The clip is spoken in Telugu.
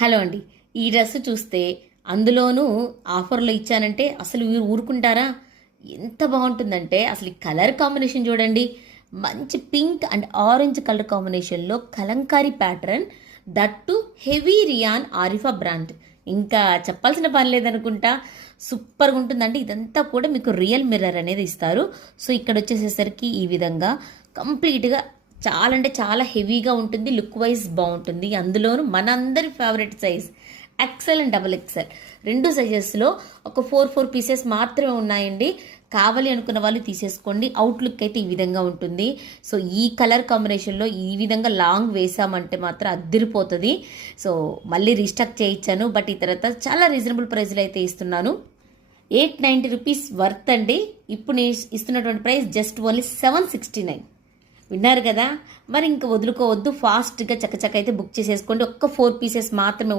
హలో అండి. ఈ డ్రెస్ చూస్తే అందులోనూ ఆఫర్‌లో ఇచ్చానంటే అసలు మీరు ఊరుకుంటారా? ఎంత బావుంటుందంటే అసలు ఈ కలర్ కాంబినేషన్ చూడండి. మంచి పింక్ అండ్ ఆరెంజ్ కలర్ కాంబినేషన్‌లో Kalamkari pattern. That to heavy rayon Arifa brand. ఇంకా చెప్పాల్సిన పని లేదనుకుంటా. సూపర్‌గా ఉంటుందండి. ఇదంతా కూడా మీకు రియల్ మిర్రర్ అనేది ఇస్తారు. సో ఇక్కడొచ్చేసేసరికి ఈ విధంగా కంప్లీట్‌గా చాలా అంటే చాలా హెవీగా ఉంటుంది. లుక్ వైజ్ బాగుంటుంది. అందులోనూ మనందరి favourite size XL and double XL 2 సైజెస్లో ఒక 4 పీసెస్ మాత్రమే ఉన్నాయండి. కావాలి అనుకున్న వాళ్ళు తీసేసుకోండి. అవుట్లుక్ అయితే ఈ విధంగా ఉంటుంది. సో ఈ కలర్ కాంబినేషన్లో ఈ విధంగా లాంగ్ వేసామంటే మాత్రం అద్దిరిపోతుంది. సో మళ్ళీ రీస్టాక్ చేయించాను. బట్ ఈ తర్వాత చాలా రీజనబుల్ ప్రైస్లో అయితే ఇస్తున్నాను. 890 రూపీస్ వర్త్ అండి. ఇప్పుడు నేను ఇస్తున్నటువంటి ప్రైస్ జస్ట్ ఓన్లీ 769. విన్నారు కదా. మరి ఇంక వదులుకోవద్దు. ఫాస్ట్గా చక్కచక్క అయితే బుక్ చేసేసుకోండి. ఒక్క 4 పీసెస్ మాత్రమే